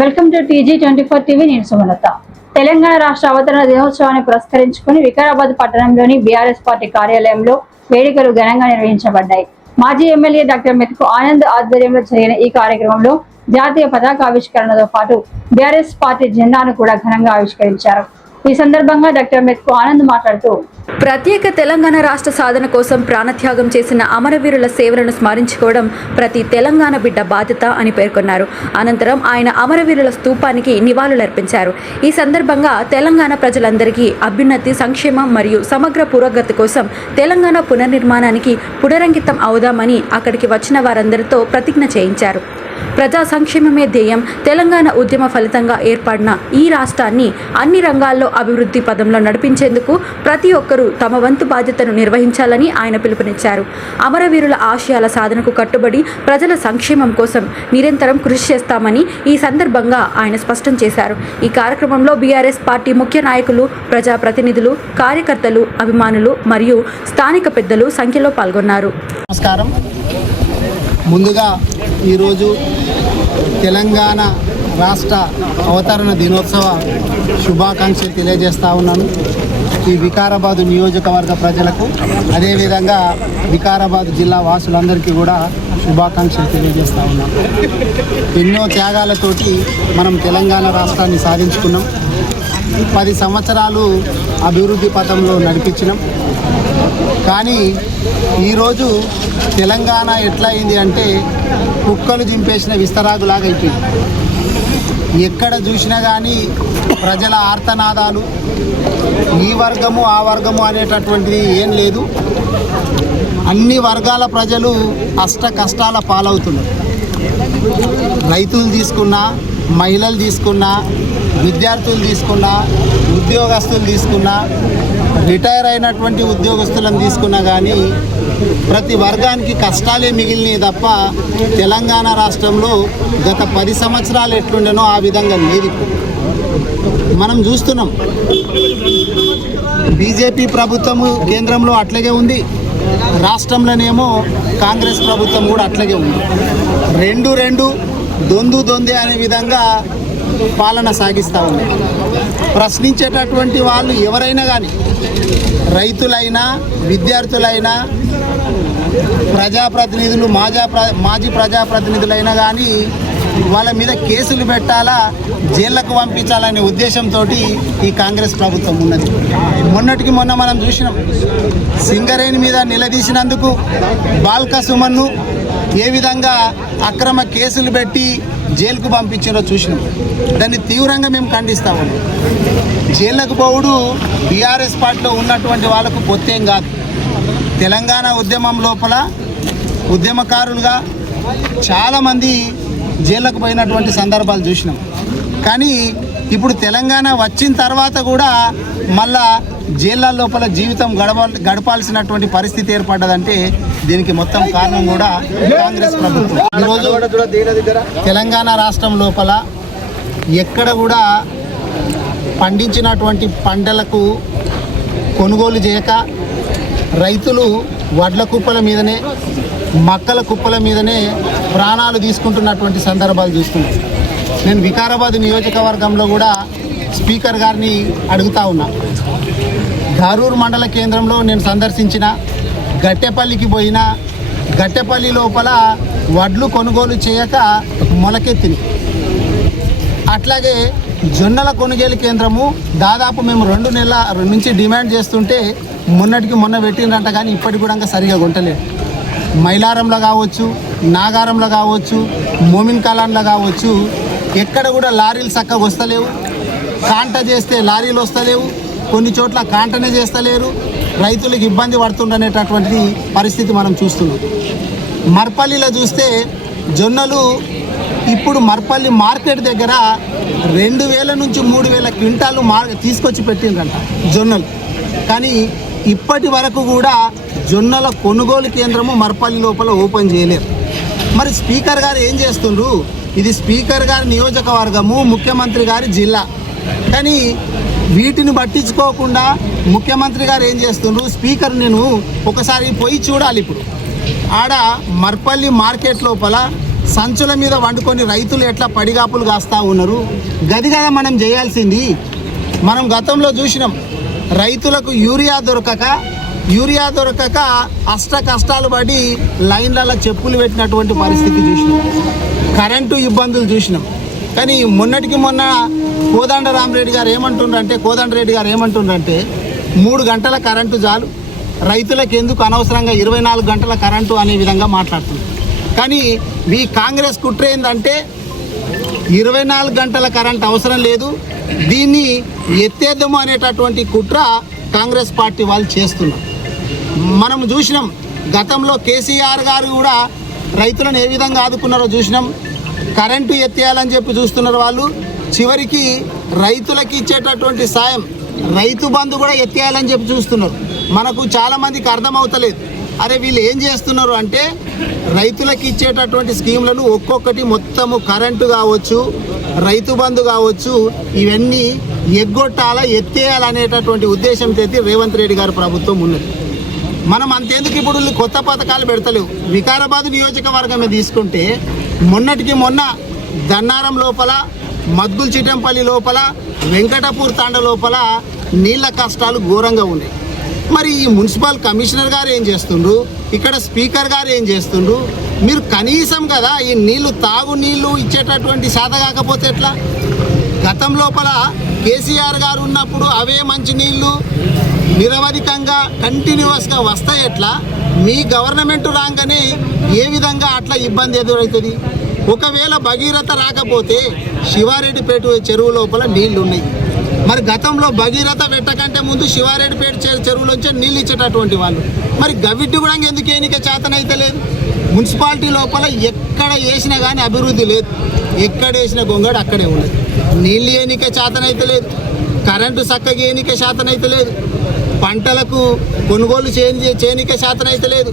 Welcome to TG24 TV. నేను సుమలత. తెలంగాణ రాష్ట్ర అవతరణ దినోత్సవాన్ని పురస్కరించుకుని వికారాబాద్ పట్టణంలోని బీఆర్ఎస్ పార్టీ కార్యాలయంలో వేడుకలు ఘనంగా నిర్వహించబడ్డాయి. మాజీ ఎమ్మెల్యే డాక్టర్ మెతుకు ఆనంద్ ఆధ్వర్యంలో జరిగిన ఈ కార్యక్రమంలో జాతీయ పతాకావిష్కరణతో పాటు బీఆర్ఎస్ పార్టీ జెండాను కూడా ఘనంగా ఆవిష్కరించారు. ఈ సందర్భంగా డాక్టర్ మెతుకు ఆనంద్ మాట్లాడుతూ, ప్రత్యేక తెలంగాణ రాష్ట్ర సాధన కోసం ప్రాణత్యాగం చేసిన అమరవీరుల సేవలను స్మరించుకోవడం ప్రతి తెలంగాణ బిడ్డ బాధ్యత అని పేర్కొన్నారు. అనంతరం ఆయన అమరవీరుల స్తూపానికి నివాళులర్పించారు. ఈ సందర్భంగా తెలంగాణ ప్రజలందరికీ అభ్యున్నతి, సంక్షేమం మరియు సమగ్ర పురోగతి కోసం తెలంగాణ పునర్నిర్మాణానికి పునరంకితం అవుదామని అక్కడికి వచ్చిన వారందరితో ప్రతిజ్ఞ చేయించారు. ప్రజా సంక్షేమమే ధ్యేయం. తెలంగాణ ఉద్యమ ఫలితంగా ఏర్పడిన ఈ రాష్ట్రాన్ని అన్ని రంగాల్లో అభివృద్ధి పదంలో నడిపించేందుకు ప్రతి ఒక్కరూ తమ వంతు బాధ్యతను నిర్వహించాలని ఆయన పిలుపునిచ్చారు. అమరవీరుల ఆశయాల సాధనకు కట్టుబడి ప్రజల సంక్షేమం కోసం నిరంతరం కృషి చేస్తామని ఈ సందర్భంగా ఆయన స్పష్టం చేశారు. ఈ కార్యక్రమంలో బీఆర్ఎస్ పార్టీ ముఖ్య నాయకులు, ప్రజాప్రతినిధులు, కార్యకర్తలు, అభిమానులు మరియు స్థానిక పెద్దలు సంఖ్యలో పాల్గొన్నారు. నమస్కారం. ముందుగా ఈరోజు తెలంగాణ రాష్ట్ర అవతరణ దినోత్సవ శుభాకాంక్షలు తెలియజేస్తూ ఉన్నాను. ఈ వికారాబాదు నియోజకవర్గ ప్రజలకు, అదేవిధంగా వికారాబాదు జిల్లా వాసులందరికీ కూడా శుభాకాంక్షలు తెలియజేస్తూ ఉన్నాం. ఎన్నో త్యాగాలతోటి మనం తెలంగాణ రాష్ట్రాన్ని సాధించుకున్నాం. 10 సంవత్సరాలు అభివృద్ధి పథంలో నడిపించినాం. కానీ ఈరోజు తెలంగాణ ఎట్లా అయింది అంటే కుక్కలు చింపేసిన విస్తరాగులాగా అయిపోయింది. ఎక్కడ చూసినా కానీ ప్రజల ఆర్తనాదాలు, ఈ వర్గము ఆ వర్గము అనేటటువంటిది ఏం లేదు. అన్ని వర్గాల ప్రజలు అష్ట కష్టాల పాలవుతున్నారు. రైతులు తీసుకున్నా, మహిళలు తీసుకున్నా, విద్యార్థులు తీసుకున్నా, ఉద్యోగస్తులు తీసుకున్నా, రిటైర్ అయినటువంటి ఉద్యోగస్తులను తీసుకున్నా కానీ ప్రతి వర్గానికి కష్టాలే మిగిలినవి తప్ప తెలంగాణ రాష్ట్రంలో గత 10 సంవత్సరాలు ఎట్లుండేనో ఆ విధంగా లేదు. మనం చూస్తున్నాం, బీజేపీ ప్రభుత్వము కేంద్రంలో అట్లాగే ఉంది, రాష్ట్రంలోనేమో కాంగ్రెస్ ప్రభుత్వం కూడా అట్లాగే ఉంది. రెండు దొందే అనే విధంగా పాలన సాగిస్తూ ఉంది. ప్రశ్నించేటటువంటి వాళ్ళు ఎవరైనా కానీ, రైతులైనా, విద్యార్థులైనా, ప్రజాప్రతినిధులు, మాజీ ప్రజాప్రతినిధులైనా కానీ వాళ్ళ మీద కేసులు పెట్టాలా, జైళ్లకు పంపించాలనే ఉద్దేశంతో ఈ కాంగ్రెస్ ప్రభుత్వం ఉన్నది. మొన్నటికి మొన్న మనం చూసినాం, సింగరేణి మీద నిలదీసినందుకు బాల్క సుమన్ను ఏ విధంగా అక్రమ కేసులు పెట్టి జైలుకు పంపించారో చూసినాం. దాన్ని తీవ్రంగా మేము ఖండిస్తాము. జైళ్లకు పోవుడు బీఆర్ఎస్ పార్టీలో ఉన్నటువంటి వాళ్ళకు పొత్తేం కాదు. తెలంగాణ ఉద్యమం లోపల ఉద్యమకారులుగా చాలామంది జైళ్ళకు పోయినటువంటి సందర్భాలు చూసినాం. కానీ ఇప్పుడు తెలంగాణ వచ్చిన తర్వాత కూడా మళ్ళా జైళ్ళ లోపల జీవితం గడపాల్సినటువంటి పరిస్థితి ఏర్పడ్డదంటే దీనికి మొత్తం కారణం కూడా కాంగ్రెస్ ప్రభుత్వం. ఈరోజు తెలంగాణ రాష్ట్రం లోపల ఎక్కడ కూడా పండించినటువంటి పంటలకు కొనుగోలు చేయక రైతులు వడ్ల కుప్పల మీదనే, మక్కల కుప్పల మీదనే ప్రాణాలు తీసుకుంటున్నటువంటి సందర్భాలు చూస్తున్నాం. నేను వికారాబాద్ నియోజకవర్గంలో కూడా స్పీకర్ గారిని అడుగుతా ఉన్నా. ధారూర్ మండల కేంద్రంలో నేను సందర్శించిన, గట్టెపల్లికి పోయినా, గట్టెపల్లి లోపల వడ్లు కొనుగోలు చేయక మొలకెత్తిని. అట్లాగే జొన్నల కొనుగోలు కేంద్రము దాదాపు మేము 2 నెలల నుంచి డిమాండ్ చేస్తుంటే మొన్నటికి మొన్న పెట్టిందంట, కానీ ఇప్పటికి కూడా సరిగా కొంటలేదు. మైలారంలో కావచ్చు, నాగారంలో కావచ్చు, మోమిన్ కలాన్లో కావచ్చు, ఎక్కడ కూడా లారీలు చక్కగా వస్తలేవు. కాంట చేస్తే లారీలు వస్తలేవు, కొన్ని చోట్ల కాంటనే చేస్తలేరు, రైతులకు ఇబ్బంది పడుతుండనేటటువంటిది పరిస్థితి మనం చూస్తున్నాం. మర్పల్లిలో చూస్తే జొన్నలు ఇప్పుడు మర్పల్లి మార్కెట్ దగ్గర 2000 నుంచి 3000 క్వింటాలు తీసుకొచ్చి పెట్టిండ్రంట జొన్నలు. కానీ ఇప్పటి వరకు కూడా జొన్నల కొనుగోలు కేంద్రము మర్పల్లి లోపల ఓపెన్ చేయలేరు. మరి స్పీకర్ గారు ఏం చేస్తుండ్రు? ఇది స్పీకర్ గారి నియోజకవర్గము, ముఖ్యమంత్రి గారి జిల్లా. కానీ వీటిని పట్టించుకోకుండా ముఖ్యమంత్రి గారు ఏం చేస్తుండ్రు? స్పీకర్ నేను ఒకసారి పోయి చూడాలి. ఇప్పుడు ఆడ మర్పల్లి మార్కెట్ లోపల సంచుల మీద వండుకొని రైతులు ఎట్లా పడిగాపులు కాస్తూ ఉన్నారు. గది కదా మనం చేయాల్సింది. మనం గతంలో చూసినాం, రైతులకు యూరియా దొరకక అష్ట కష్టాలు పడి లైన్లలో చెప్పులు పెట్టినటువంటి పరిస్థితి చూసినాం. కరెంటు ఇబ్బందులు చూసినాం. కానీ మొన్నటికి మొన్న కోదండరెడ్డి గారు ఏమంటుండ్రంటే 3 గంటల కరెంటు చాలు, రైతులకు ఎందుకు అనవసరంగా 24 గంటల కరెంటు అనే విధంగా మాట్లాడుతున్నారు. కానీ ఈ కాంగ్రెస్ కుట్ర ఏంటంటే 24 గంటల కరెంట్ అవసరం లేదు, దీన్ని ఎత్తేద్దాము అనేటటువంటి కుట్ర కాంగ్రెస్ పార్టీ వాళ్ళు చేస్తున్నారు. మనం చూసినాం, గతంలో కేసీఆర్ గారు కూడా రైతులను ఏ విధంగా ఆదుకున్నారో చూసినాం. కరెంటు ఎత్తేయాలని చెప్పి చూస్తున్నారు వాళ్ళు. చివరికి రైతులకి ఇచ్చేటటువంటి సాయం, రైతు బంధు కూడా ఎత్తేయాలని చెప్పి చూస్తున్నారు. మనకు చాలామందికి అర్థమవుతలేదు, అరే వీళ్ళు ఏం చేస్తున్నారు అంటే రైతులకి ఇచ్చేటటువంటి స్కీమ్లను ఒక్కొక్కటి మొత్తము కరెంటు కావచ్చు, రైతు బంధు కావచ్చు, ఇవన్నీ ఎత్తేయాలనేటటువంటి ఉద్దేశంతో రేవంత్ రెడ్డి గారి ప్రభుత్వం ఉన్నది. మనం అంతేందుకు ఇప్పుడు కొత్త పథకాలు పెడతలేవు. వికారాబాద్ నియోజకవర్గమే తీసుకుంటే మొన్నటికి మొన్న దన్నారం లోపల, మద్దుల్ చిటంపల్లి లోపల, వెంకటపూర్ తాండ లోపల నీళ్ళ కష్టాలు ఘోరంగా ఉన్నాయి. మరి ఈ మున్సిపల్ కమిషనర్ గారు ఏం చేస్తుండ్రు, ఇక్కడ స్పీకర్ గారు ఏం చేస్తుండ్రు? మీరు కనీసం కదా ఈ నీళ్లు, తాగు నీళ్లు ఇచ్చేటటువంటి సాధ కాకపోతే ఎట్లా? గతం లోపల కేసీఆర్ గారు ఉన్నప్పుడు అవే మంచి నీళ్లు నిరవధికంగా కంటిన్యూస్గా వస్తాయి. ఎట్లా మీ గవర్నమెంట్ రాగానే ఏ విధంగా అట్లా ఇబ్బంది ఎదురవుతుంది? ఒకవేళ భగీరథ రాకపోతే శివారెడ్డిపేట చెరువు లోపల నీళ్లు ఉన్నాయి. మరి గతంలో భగీరథ పెట్టకంటే ముందు శివారెడ్డిపేట చెరువులోంచే నీళ్ళు ఇచ్చేటటువంటి వాళ్ళు. మరి గవిడ్డి కూడా ఎందుకు ఎన్నిక చేతనైతే లేదు? మున్సిపాలిటీ లోపల ఎక్కడ వేసినా కానీ అభివృద్ధి లేదు, ఎక్కడ వేసిన గొంగడు అక్కడే ఉన్నది. నీళ్ళు ఎన్నిక చేతనైతే లేదు, కరెంటు చక్కగా ఎన్నిక శాతనైతే లేదు, పంటలకు కొనుగోలు చేయనిక శాతనైతే లేదు,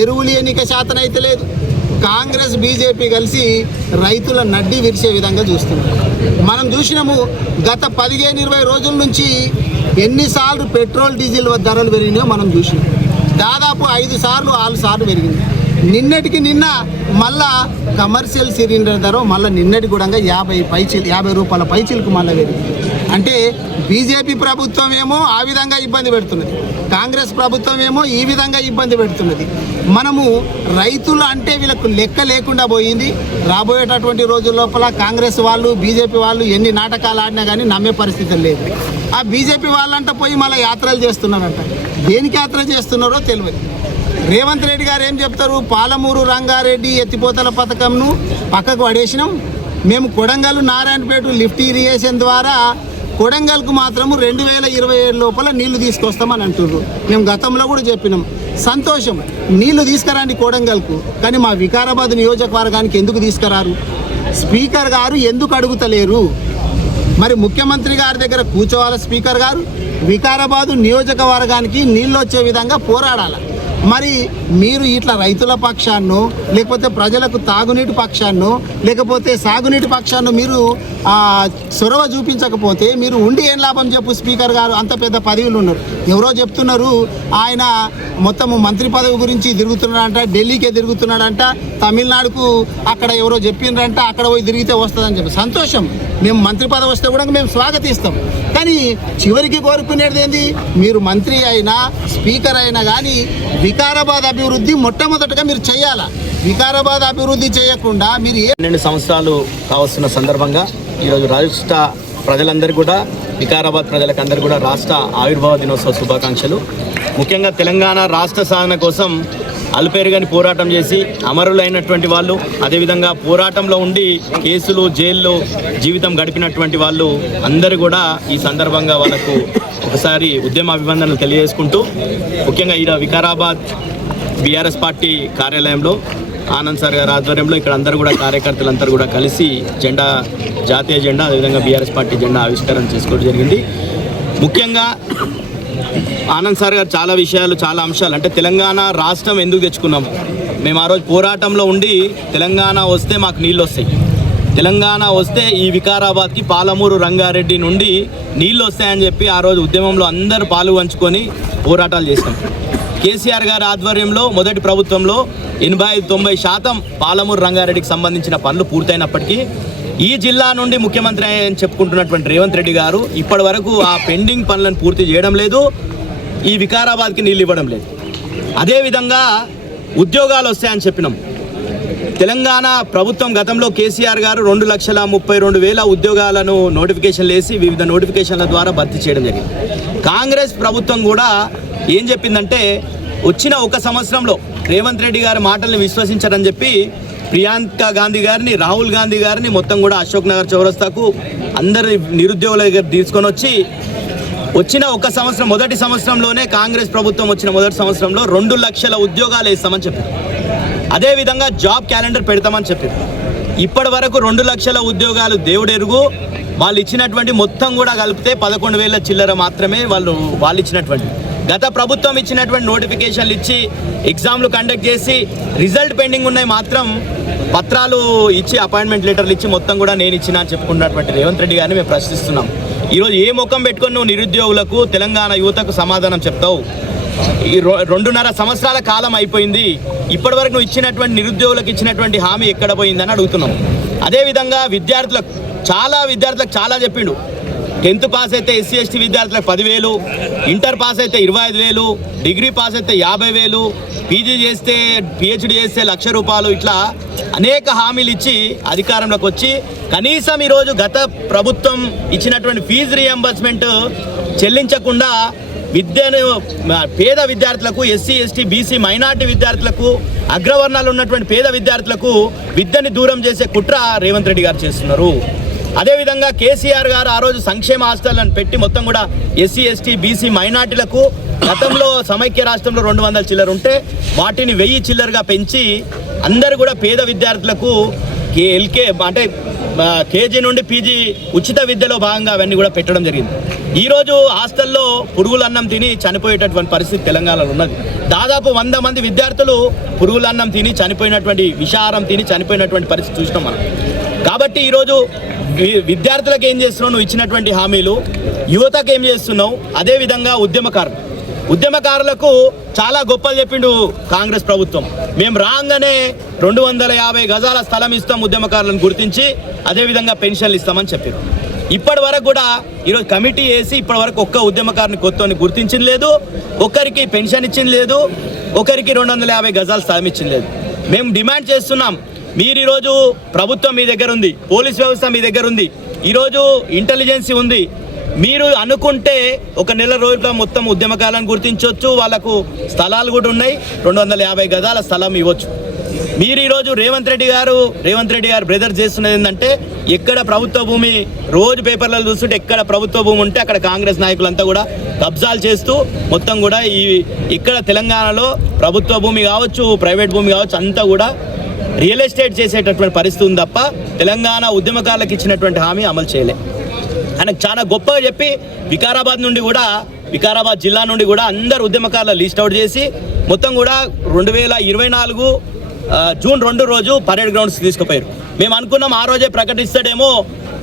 ఎరువులు ఎన్నిక శాతనైతే లేదు. కాంగ్రెస్ బీజేపీ కలిసి రైతుల నడ్డి విరిచే విధంగా చూస్తున్నారు. మనం చూసినాము, గత 15-20 రోజుల నుంచి ఎన్నిసార్లు పెట్రోల్ డీజిల్ ధరలు పెరిగినాయో మనం చూసినాం. దాదాపు 5 సార్లు 6 సార్లు పెరిగింది. నిన్నటికి నిన్న మళ్ళా కమర్షియల్ సిలిండర్ ధర మళ్ళీ నిన్నటి కూడా 50 రూపాయల పైచిలకు మళ్ళీ పెరిగింది. అంటే బీజేపీ ప్రభుత్వం ఏమో ఆ విధంగా ఇబ్బంది పెడుతున్నది, కాంగ్రెస్ ప్రభుత్వం ఏమో ఈ విధంగా ఇబ్బంది పెడుతున్నది. మనము రైతులు అంటే వీళ్ళకు లెక్క లేకుండా పోయింది. రాబోయేటటువంటి రోజుల లోపల కాంగ్రెస్ వాళ్ళు, బీజేపీ వాళ్ళు ఎన్ని నాటకాలు ఆడినా కానీ నమ్మే పరిస్థితి లేదు. ఆ బీజేపీ వాళ్ళంట పోయి మళ్ళీ యాత్రలు చేస్తున్నారంట. దేనికి యాత్ర చేస్తున్నారో తెలియదు. రేవంత్ రెడ్డి గారు ఏం చెప్తారు? పాలమూరు రంగారెడ్డి ఎత్తిపోతల పథకంను పక్కకు పడేసినాం, మేము కొడంగల్ నారాయణపేట లిఫ్ట్ ఇరిగేషన్ ద్వారా కొడంగల్కు మాత్రము 2027 లోపల నీళ్లు తీసుకొస్తామని అంటున్నారు. మేము గతంలో కూడా చెప్పినాం, సంతోషం, నీళ్లు తీసుకురండి కొడంగల్కు, కానీ మా వికారాబాద్ నియోజకవర్గానికి ఎందుకు తీసుకురారు? స్పీకర్ గారు ఎందుకు అడుగుతలేరు? మరి ముఖ్యమంత్రి గారి దగ్గర కూర్చోవాలి స్పీకర్ గారు, వికారాబాదు నియోజకవర్గానికి నీళ్ళు వచ్చే విధంగా పోరాడాలి. మరి మీరు ఇట్లా రైతుల పక్షాన్నో, లేకపోతే ప్రజలకు తాగునీటి పక్షాన్నో, లేకపోతే సాగునీటి పక్షాన్నో మీరు చొరవ చూపించకపోతే మీరు ఉండి ఏం లాభం చెప్పు? స్పీకర్ గారు అంత పెద్ద పదవులు ఉన్నారు. ఎవరో చెప్తున్నారు ఆయన మొత్తము మంత్రి పదవి గురించి తిరుగుతున్నాడంట, ఢిల్లీకే తిరుగుతున్నాడంట, తమిళనాడుకు అక్కడ ఎవరో చెప్పిండ్రంట, అక్కడ పోయి తిరిగితే వస్తుందని చెప్పి. సంతోషం, మేము మంత్రి పదవి వస్తే కూడా మేము స్వాగతిస్తాం. కానీ చివరికి కోరుకునేది ఏంది? మీరు మంత్రి అయినా స్పీకర్ అయినా కానీ వికారాబాద్ అభివృద్ధి మొట్టమొదటిగా మీరు చేయాలా. వికారాబాద్ అభివృద్ధి చేయకుండా మీరు 12 సంవత్సరాలు కావస్తున్న సందర్భంగా ఈరోజు రాష్ట్ర ప్రజలందరికీ కూడా, వికారాబాద్ ప్రజలకు అందరికీ కూడా రాష్ట్ర ఆవిర్భావ దినోత్సవ శుభాకాంక్షలు. ముఖ్యంగా తెలంగాణ రాష్ట్ర సాధన కోసం అలుపెరుగని పోరాటం చేసి అమరులైనటువంటి వాళ్ళు, అదేవిధంగా పోరాటంలో ఉండి కేసులు, జైల్లో జీవితం గడిపినటువంటి వాళ్ళు అందరూ కూడా ఈ సందర్భంగా వాళ్ళకు ఒకసారి ఉద్యమ అభివందనలు తెలియజేసుకుంటూ, ముఖ్యంగా ఈడ వికారాబాద్ బీఆర్ఎస్ పార్టీ కార్యాలయంలో ఆనంద్ సార్ గారి ఆధ్వర్యంలో ఇక్కడ అందరూ కూడా కార్యకర్తలందరూ కూడా కలిసి జెండా, జాతీయ జెండా, అదేవిధంగా బీఆర్ఎస్ పార్టీ జెండా ఆవిష్కరణ చేసుకోవడం జరిగింది. ముఖ్యంగా ఆనంద్ సార్ గారు చాలా విషయాలు, చాలా అంశాలు, అంటే తెలంగాణ రాష్ట్రం ఎందుకు తెచ్చుకున్నాం, మేము ఆ రోజు పోరాటంలో ఉండి తెలంగాణ వస్తే మాకు నీళ్ళు వస్తాయి, తెలంగాణ వస్తే ఈ వికారాబాద్కి పాలమూరు రంగారెడ్డి నుండి నీళ్ళు వస్తాయని చెప్పి ఆ రోజు ఉద్యమంలో అందరూ పాలు పంచుకొని పోరాటాలు చేసినాం. కేసీఆర్ గారి ఆధ్వర్యంలో మొదటి ప్రభుత్వంలో 85-90% పాలమూరు రంగారెడ్డికి సంబంధించిన పనులు పూర్తయినప్పటికీ ఈ జిల్లా నుండి ముఖ్యమంత్రి అని చెప్పుకుంటున్నటువంటి రేవంత్ రెడ్డి గారు ఇప్పటి వరకు ఆ పెండింగ్ పనులను పూర్తి చేయడం లేదు, ఈ వికారాబాద్కి నీళ్ళు ఇవ్వడం లేదు. అదేవిధంగా ఉద్యోగాలు వస్తాయని చెప్పినాం. తెలంగాణ ప్రభుత్వం గతంలో కేసీఆర్ గారు 2,32,000 ఉద్యోగాలను నోటిఫికేషన్లు వేసి వివిధ నోటిఫికేషన్ల ద్వారా భర్తీ చేయడం జరిగింది. కాంగ్రెస్ ప్రభుత్వం కూడా ఏం చెప్పిందంటే వచ్చిన ఒక సంవత్సరంలో రేవంత్ రెడ్డి గారి మాటల్ని విశ్వసించారని చెప్పి ప్రియాంక గాంధీ గారిని, రాహుల్ గాంధీ గారిని మొత్తం కూడా అశోక్ నగర్ చౌరస్తాకు అందరి నిరుద్యోగుల దగ్గర తీసుకొని వచ్చి వచ్చిన ఒక సంవత్సరం మొదటి సంవత్సరంలోనే కాంగ్రెస్ ప్రభుత్వం వచ్చిన మొదటి సంవత్సరంలో 2 లక్షల ఉద్యోగాలు వేస్తామని చెప్పారు. అదేవిధంగా జాబ్ క్యాలెండర్ పెడతామని చెప్పారు. ఇప్పటి వరకు 2 లక్షల ఉద్యోగాలు దేవుడెరుగు. వాళ్ళు ఇచ్చినటువంటి మొత్తం కూడా కలిపితే 11,000 చిల్లర మాత్రమే వాళ్ళు ఇచ్చినటువంటి. గత ప్రభుత్వం ఇచ్చినటువంటి నోటిఫికేషన్లు ఇచ్చి ఎగ్జామ్లు కండక్ట్ చేసి రిజల్ట్ పెండింగ్ ఉన్నాయి మాత్రం పత్రాలు ఇచ్చి అపాయింట్మెంట్ లెటర్లు ఇచ్చి మొత్తం కూడా నేను ఇచ్చిన అని చెప్పుకున్నటువంటి రేవంత్ రెడ్డి గారిని మేము ప్రశ్నిస్తున్నాం. ఈరోజు ఏ ముఖం పెట్టుకొని నువ్వు నిరుద్యోగులకు, తెలంగాణ యువతకు సమాధానం చెప్తావు? ఈ 2.5 సంవత్సరాల కాలం అయిపోయింది. ఇప్పటి వరకు నువ్వు ఇచ్చినటువంటి నిరుద్యోగులకు ఇచ్చినటువంటి హామీ ఎక్కడ పోయిందని అడుగుతున్నాం. అదేవిధంగా విద్యార్థులకు చాలా చెప్పిండు. 10th పాస్ అయితే SC ST విద్యార్థులకు 10,000, ఇంటర్ పాస్ అయితే 25,000, డిగ్రీ పాస్ అయితే 50,000, PG చేస్తే PhD చేస్తే ₹1,00,000, ఇట్లా అనేక హామీలు ఇచ్చి అధికారంలోకి వచ్చి కనీసం ఈరోజు గత ప్రభుత్వం ఇచ్చినటువంటి ఫీజు రియంబర్స్మెంట్ చెల్లించకుండా విద్యను పేద విద్యార్థులకు, SC ST BC మైనార్టీ విద్యార్థులకు, అగ్రవర్ణాలు ఉన్నటువంటి పేద విద్యార్థులకు విద్యని దూరం చేసే కుట్ర రేవంత్ రెడ్డి గారు చేస్తున్నారు. అదేవిధంగా కేసీఆర్ గారు ఆ రోజు సంక్షేమ హాస్టళ్లను పెట్టి మొత్తం కూడా SC ST BC మైనార్టీలకు గతంలో సమైక్య రాష్ట్రంలో 200 చిల్లర ఉంటే వాటిని 1000 చిల్లరగా పెంచి అందరూ కూడా పేద విద్యార్థులకు అంటే KG నుండి PG ఉచిత విద్యలో భాగంగా అవన్నీ కూడా పెట్టడం జరిగింది. ఈరోజు హాస్టల్లో పురుగుల అన్నం తిని చనిపోయేటటువంటి పరిస్థితి తెలంగాణలో ఉన్నది. దాదాపు 100 మంది విద్యార్థులు పురుగుల అన్నం తిని చనిపోయినటువంటి, విషాహారం తిని చనిపోయినటువంటి పరిస్థితి చూసినాం మనం. కాబట్టి ఈరోజు విద్యార్థులకు ఏం చేస్తున్నావు నువ్వు ఇచ్చినటువంటి హామీలు, యువతకు ఏం చేస్తున్నావు? అదేవిధంగా ఉద్యమకారులకు చాలా గొప్పలు చెప్పిండు కాంగ్రెస్ ప్రభుత్వం. మేము రాగానే 250 గజాల స్థలం ఇస్తాం ఉద్యమకారులను గుర్తించి, అదేవిధంగా పెన్షన్లు ఇస్తామని చెప్పారు. ఇప్పటి వరకు కూడా ఈరోజు కమిటీ వేసి ఇప్పటి వరకు ఒక్క ఉద్యమకారుని కొత్తని గుర్తించింది లేదు, ఒక్కరికి పెన్షన్ ఇచ్చింది లేదు, ఒకరికి 250 గజాల స్థలం ఇచ్చింది లేదు. మేము డిమాండ్ చేస్తున్నాం, మీరు ఈరోజు ప్రభుత్వం మీ దగ్గర ఉంది, పోలీస్ వ్యవస్థ మీ దగ్గర ఉంది, ఈరోజు ఇంటెలిజెన్సీ ఉంది. మీరు అనుకుంటే ఒక నెల రోజుల్లో మొత్తం ఉద్యమకాలను గుర్తించవచ్చు, వాళ్ళకు స్థలాలు కూడా ఉన్నాయి, 250 గజాల స్థలం ఇవ్వచ్చు. మీరు ఈరోజు రేవంత్ రెడ్డి గారు బ్రదర్ చేస్తున్నది ఏంటంటే ఎక్కడ ప్రభుత్వ భూమి, రోజు పేపర్లలో చూస్తుంటే ఎక్కడ ప్రభుత్వ భూమి ఉంటే అక్కడ కాంగ్రెస్ నాయకులంతా కూడా కబ్జాలు చేస్తూ మొత్తం కూడా ఇక్కడ తెలంగాణలో ప్రభుత్వ భూమి కావచ్చు, ప్రైవేట్ భూమి కావచ్చు, అంతా కూడా రియల్ ఎస్టేట్ చేసేటటువంటి పరిస్థితి ఉంది తప్ప తెలంగాణ ఉద్యమకారులకు ఇచ్చినటువంటి హామీ అమలు చేయలే. ఆయనకు చాలా గొప్పగా చెప్పి వికారాబాద్ జిల్లా నుండి కూడా అందరు ఉద్యమకారుల లిస్ట్ అవుట్ చేసి మొత్తం కూడా 2024 జూన్ 2 రోజు పరేడ్ గ్రౌండ్స్ తీసుకుపోయారు. మేము అనుకున్నాం ఆ రోజే ప్రకటిస్తాడేమో,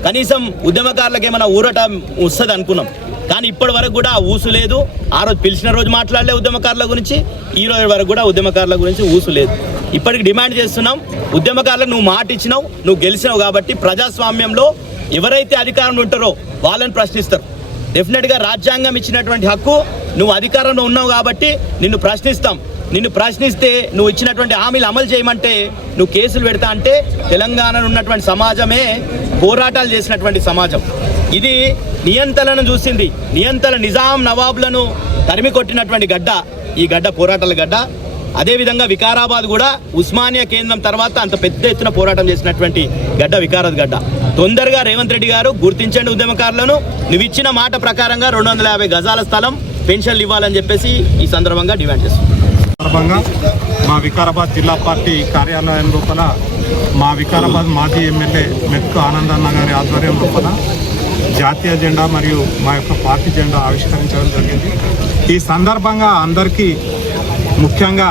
కనీసం ఉద్యమకారులకు ఏమైనా ఊరట వస్తుంది అనుకున్నాం. కానీ ఇప్పటి వరకు కూడా ఊసు లేదు. ఆ రోజు పిలిచిన రోజు మాట్లాడలే ఉద్యమకారుల గురించి, ఈ రోజు వరకు కూడా ఉద్యమకారుల గురించి ఊసు లేదు. ఇప్పటికి డిమాండ్ చేస్తున్నాం, ఉద్యమకారులకు నువ్వు మాట ఇచ్చినావు, నువ్వు గెలిచినావు కాబట్టి ప్రజాస్వామ్యంలో ఎవరైతే అధికారంలో ఉంటారో వాళ్ళని ప్రశ్నిస్తారు. డెఫినెట్గా రాజ్యాంగం ఇచ్చినటువంటి హక్కు, నువ్వు అధికారంలో ఉన్నావు కాబట్టి నిన్ను ప్రశ్నిస్తాం. నిన్ను ప్రశ్నిస్తే నువ్వు ఇచ్చినటువంటి హామీలు అమలు చేయమంటే నువ్వు కేసులు పెడతా అంటే తెలంగాణలో ఉన్నటువంటి సమాజమే పోరాటాలు చేసినటువంటి సమాజం. ఇది నియంత్రణను చూసింది, నిజాం నవాబులను తరిమి కొట్టినటువంటి గడ్డ ఈ గడ్డ, పోరాటాల గడ్డ. అదేవిధంగా వికారాబాద్ కూడా ఉస్మానియా కేంద్రం తర్వాత అంత పెద్ద ఎత్తున పోరాటం చేసినటువంటి గడ్డ వికారాబాద్ గడ్డ. తొందరగా రేవంత్ రెడ్డి గారు గుర్తించండి ఉద్యమకారులను, నువ్వు ఇచ్చిన మాట ప్రకారంగా 250 గజాల స్థలం, పెన్షన్లు ఇవ్వాలని చెప్పేసి ఈ సందర్భంగా డిమాండ్ చేస్తున్నాం. మా వికారాబాద్ జిల్లా పార్టీ కార్యాలయం లోపల మా వికారాబాద్ మాజీ ఎమ్మెల్యే మెట్టు ఆనందన్న గారి ఆధ్వర్యం లోపల జాతీయ జెండా మరియు మా యొక్క పార్టీ జెండా ఆవిష్కరించడం జరిగింది. ఈ సందర్భంగా అందరికీ, ముఖ్యంగా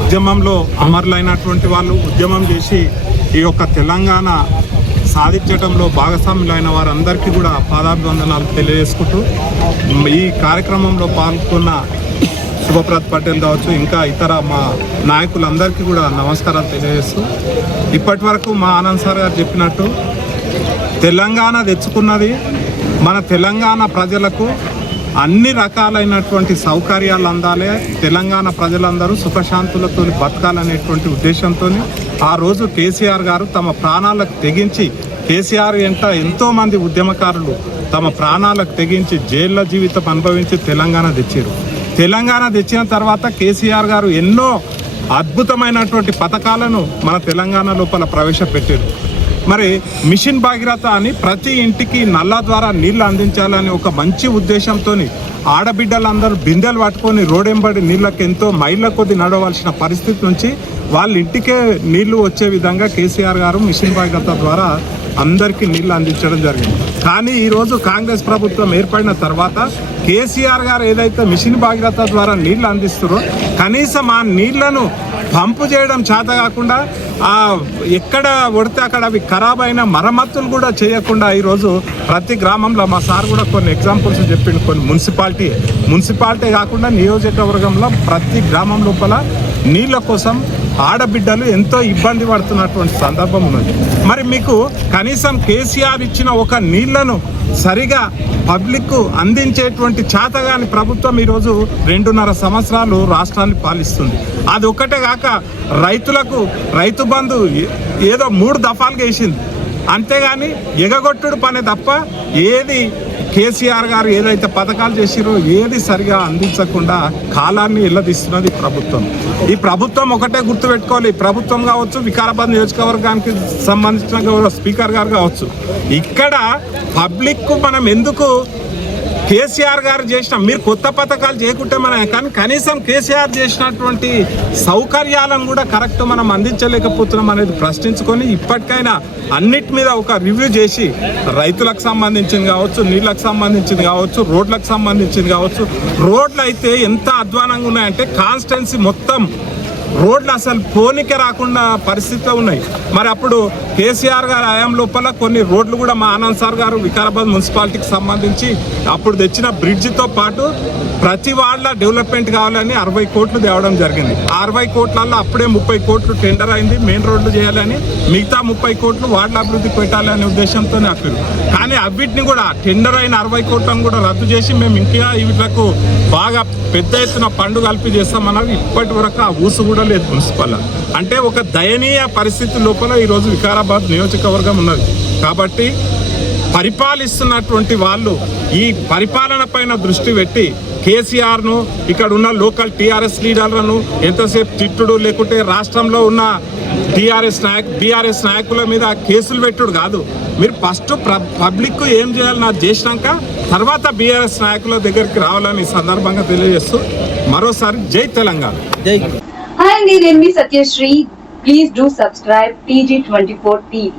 ఉద్యమంలో అమరులైనటువంటి వాళ్ళు, ఉద్యమం చేసి ఈ యొక్క తెలంగాణ సాధించడంలో భాగస్వాములైన వారందరికీ కూడా పాదాభివందనాలు తెలియజేసుకుంటూ, ఈ కార్యక్రమంలో పాల్గొన్న శుభప్రద్ పటేల్ కావచ్చు, ఇంకా ఇతర మా నాయకులందరికీ కూడా నమస్కారాలు తెలియజేస్తూ, ఇప్పటి వరకు మా ఆనంద్ సార్ గారు చెప్పినట్టు తెలంగాణ తెచ్చుకున్నది మన తెలంగాణ ప్రజలకు అన్ని రకాలైనటువంటి సౌకర్యాలు అందాలి, తెలంగాణ ప్రజలందరూ సుఖశాంతులతో బతకాలనేటువంటి ఉద్దేశంతో ఆ రోజు కేసీఆర్ గారు తమ ప్రాణాలకు తెగించి, కేసీఆర్ వెంట ఎంతోమంది ఉద్యమకారులు తమ ప్రాణాలకు తెగించి జైళ్ళ జీవితం అనుభవించి తెలంగాణ తెచ్చారు. తెలంగాణ తెచ్చిన తర్వాత కేసీఆర్ గారు ఎన్నో అద్భుతమైనటువంటి పథకాలను మన తెలంగాణ లోపల ప్రవేశపెట్టారు. మరి మిషన్ భాగీరథ అని ప్రతి ఇంటికి నల్లా ద్వారా నీళ్లు అందించాలని ఒక మంచి ఉద్దేశంతో ఆడబిడ్డలందరూ బిందెలు పట్టుకొని రోడెంబడి నీళ్ళకి ఎంతో మైళ్ళ కొద్ది నడవలసిన పరిస్థితి నుంచి వాళ్ళ ఇంటికే నీళ్లు వచ్చే విధంగా కేసీఆర్ గారు మిషన్ భాగీరథ ద్వారా అందరికీ నీళ్లు అందించడం జరిగింది. కానీ ఈరోజు కాంగ్రెస్ ప్రభుత్వం ఏర్పడిన తర్వాత కేసీఆర్ గారు ఏదైతే మిషన్ భాగీరథ ద్వారా నీళ్లు అందిస్తారో కనీసం ఆ నీళ్లను పంపు చేయడం చేత కాకుండా ఎక్కడ పడితే అక్కడ అవి ఖరాబ్ అయిన మరమ్మతులు కూడా చేయకుండా ఈరోజు ప్రతి గ్రామంలో మా సార్ కూడా కొన్ని ఎగ్జాంపుల్స్ చెప్పిండు. కొన్ని మున్సిపాలిటీ కాకుండా నియోజకవర్గంలో ప్రతి గ్రామం లోపల నీళ్ళ కోసం ఆడబిడ్డలు ఎంతో ఇబ్బంది పడుతున్నటువంటి సందర్భం ఉన్నది. మరి మీకు కనీసం కేసీఆర్ ఇచ్చిన ఒక నీళ్లను సరిగా పబ్లిక్ అందించేటువంటి చేతగాని ప్రభుత్వం ఈరోజు 2.5 సంవత్సరాలు రాష్ట్రాన్ని పాలిస్తుంది. అది ఒక్కటే కాక రైతులకు రైతు బంధు ఏదో 3 దఫాలుగా వేసింది, అంతేగాని ఎగగొట్టుడు పనే తప్ప ఏది కేసీఆర్ గారు ఏదైతే పథకాలు చేసిరో ఏది సరిగా అందించకుండా కాలాన్ని ఎల్లదీస్తున్నది ప్రభుత్వం. ఈ ప్రభుత్వం ఒకటే గుర్తుపెట్టుకోవాలి, ఈ ప్రభుత్వం కావచ్చు, వికారాబాద్ నియోజకవర్గానికి సంబంధించిన గౌరవ స్పీకర్ గారు కావచ్చు, ఇక్కడ పబ్లిక్ మనం ఎందుకు కేసీఆర్ గారు చేసిన మీరు కొత్త పథకాలు చేయకుంటే మనం కానీ కనీసం కేసీఆర్ చేసినటువంటి సౌకర్యాలను కూడా కరెక్ట్ మనం అందించలేకపోతున్నాం అనేది ప్రశ్నించుకొని ఇప్పటికైనా అన్నిటి మీద ఒక రివ్యూ చేసి రైతులకు సంబంధించింది కావచ్చు, నీళ్ళకు సంబంధించింది కావచ్చు, రోడ్లకు సంబంధించింది కావచ్చు. రోడ్లు అయితే ఎంత అధ్వానంగా ఉన్నాయంటే కాన్స్టిట్యున్సీ మొత్తం రోడ్లు అసలు పోనీకే రాకుండా పరిస్థితిలో ఉన్నాయి. మరి అప్పుడు కేసీఆర్ గారు హయాం లోపల కొన్ని రోడ్లు కూడా మా ఆనంద్ సార్ గారు వికారాబాద్ మున్సిపాలిటీకి సంబంధించి అప్పుడు తెచ్చిన బ్రిడ్జితో పాటు ప్రతి వార్డులో డెవలప్మెంట్ కావాలని 60 కోట్లు తేవడం జరిగింది. 60 కోట్లలో అప్పుడే 30 కోట్లు టెండర్ అయింది మెయిన్ రోడ్లు చేయాలని, మిగతా 30 కోట్లు వార్డుల అభివృద్ధికి పెట్టాలనే ఉద్దేశంతోనే ఆపారు. కానీ అవిటిని కూడా టెండర్ అయిన 60 కోట్లను కూడా రద్దు చేసి మేము ఇంకా వీళ్ళకు బాగా పెద్ద ఎత్తున పండు కలిపి చేస్తామన్నారు. ఇప్పటి వరకు ఆ ఊసు కూడా లేదు మున్సిపల్. అంటే ఒక దయనీయ పరిస్థితి లోపల ఈరోజు వికారాబాద్ నియోజకవర్గం ఉన్నది. కాబట్టి పరిపాలిస్తున్నటువంటి వాళ్ళు ఈ పరిపాలన పైన దృష్టి పెట్టి కేసీఆర్ను, ఇక్కడ ఉన్న లోకల్ టీఆర్ఎస్ లీడర్లను ఎంతసేపు తిట్టుడు, లేకుంటే రాష్ట్రంలో ఉన్న టీఆర్ఎస్ నాయకుల మీద కేసులు పెట్టుడు కాదు. మీరు ఫస్ట్ పబ్లిక్ ఏం చేయాలి నాకు చేసినాక తర్వాత బీఆర్ఎస్ నాయకుల దగ్గరికి రావాలని సందర్భంగా తెలియజేస్తూ మరోసారి జై తెలంగాణ. Hi, నేను మీ Satyasri. Please do subscribe TG24 TV.